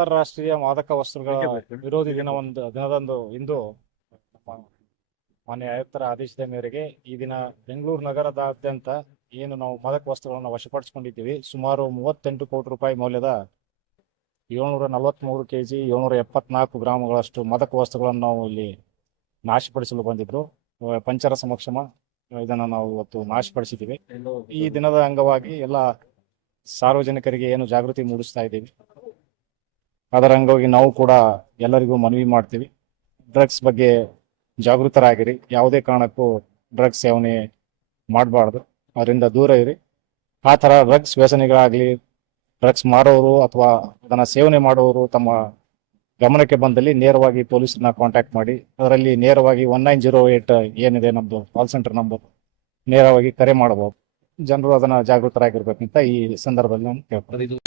ಅಂತಾರಾಷ್ಟ್ರೀಯ ಮಾದಕ ವಸ್ತುಗಳ ವಿರೋಧಿ ದಿನದಂದು ಇಂದು ಮಾನ್ಯ ಆಯುಕ್ತರ ಆದೇಶದ ಮೇರೆಗೆ ಈ ದಿನ ಬೆಂಗಳೂರು ನಗರದಾದ್ಯಂತ ಏನು ನಾವು ಮಾದಕ ವಸ್ತುಗಳನ್ನು ವಶಪಡಿಸಿಕೊಂಡಿದ್ದೀವಿ, ಸುಮಾರು 38 ಕೋಟಿ ರೂಪಾಯಿ ಮೌಲ್ಯದ 743 kg 774 ಗ್ರಾಮಗಳಷ್ಟು ಮಾದಕ ವಸ್ತುಗಳನ್ನು ನಾವು ಇಲ್ಲಿ ನಾಶಪಡಿಸಲು ಬಂದಿದ್ರು. ಪಂಚರ ಸಮಕ್ಷಮ ಇದನ್ನು ನಾವು ಇವತ್ತು ನಾಶಪಡಿಸಿದ್ದೀವಿ. ಈ ದಿನದ ಅಂಗವಾಗಿ ಎಲ್ಲ ಸಾರ್ವಜನಿಕರಿಗೆ ಏನು ಜಾಗೃತಿ ಮೂಡಿಸ್ತಾ ಇದ್ದೀವಿ, ಅದರ ಅಂಗವಾಗಿ ನಾವು ಕೂಡ ಎಲ್ಲರಿಗೂ ಮನವಿ ಮಾಡ್ತೀವಿ. ಡ್ರಗ್ಸ್ ಬಗ್ಗೆ ಜಾಗೃತರಾಗಿರಿ. ಯಾವುದೇ ಕಾರಣಕ್ಕೂ ಡ್ರಗ್ಸ್ ಸೇವನೆ ಮಾಡಬಾರ್ದು, ಅದರಿಂದ ದೂರ ಇರಿ. ಆ ಥರ ಡ್ರಗ್ಸ್ ವ್ಯಸನಿಗಳಾಗಲಿ, ಡ್ರಗ್ಸ್ ಮಾರೋರು ಅಥವಾ ಅದನ್ನು ಸೇವನೆ ಮಾಡುವವರು ತಮ್ಮ ಗಮನಕ್ಕೆ ಬಂದಲ್ಲಿ ನೇರವಾಗಿ ಪೊಲೀಸನ್ನ ಕಾಂಟ್ಯಾಕ್ಟ್ ಮಾಡಿ. ಅದರಲ್ಲಿ ನೇರವಾಗಿ 1908 ಏನಿದೆ ನಮ್ಮದು ಕಾಲ್ ಸೆಂಟರ್ ನಂಬರ್, ನೇರವಾಗಿ ಕರೆ ಮಾಡಬಹುದು. ಜನರು ಅದನ್ನು ಜಾಗೃತರಾಗಿರ್ಬೇಕಂತ ಈ ಸಂದರ್ಭದಲ್ಲಿ ನಾನು ಕೇಳ್ತೀನಿ.